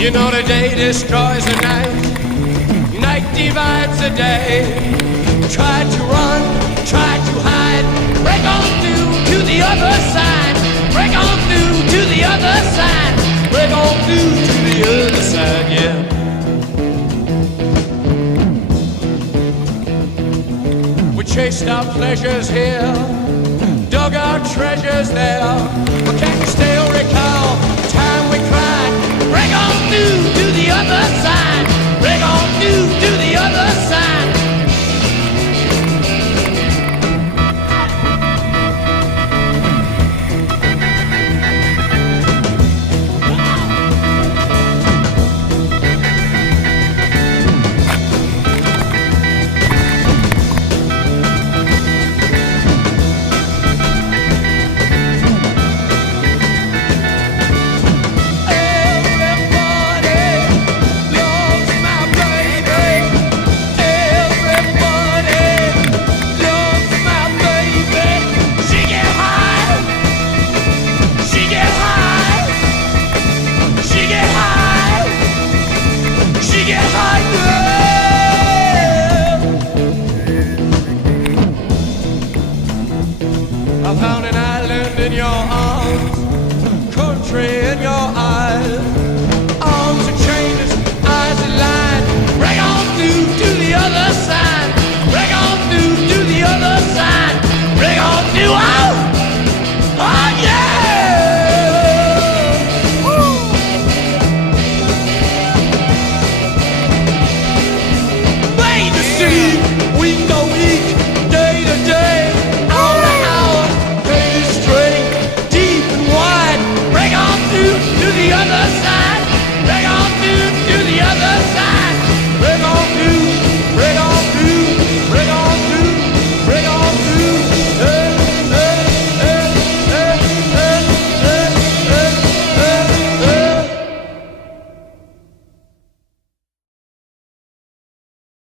You know the day destroys the night, night divides the day. Try to run, try to hide, break on through to the other side. Break on through to the other side. Break on through to the other side, yeah. We chased our pleasures here, dug our treasures there. But can you still recall the time we cried? Break on through to the other side. Break on through to the other side.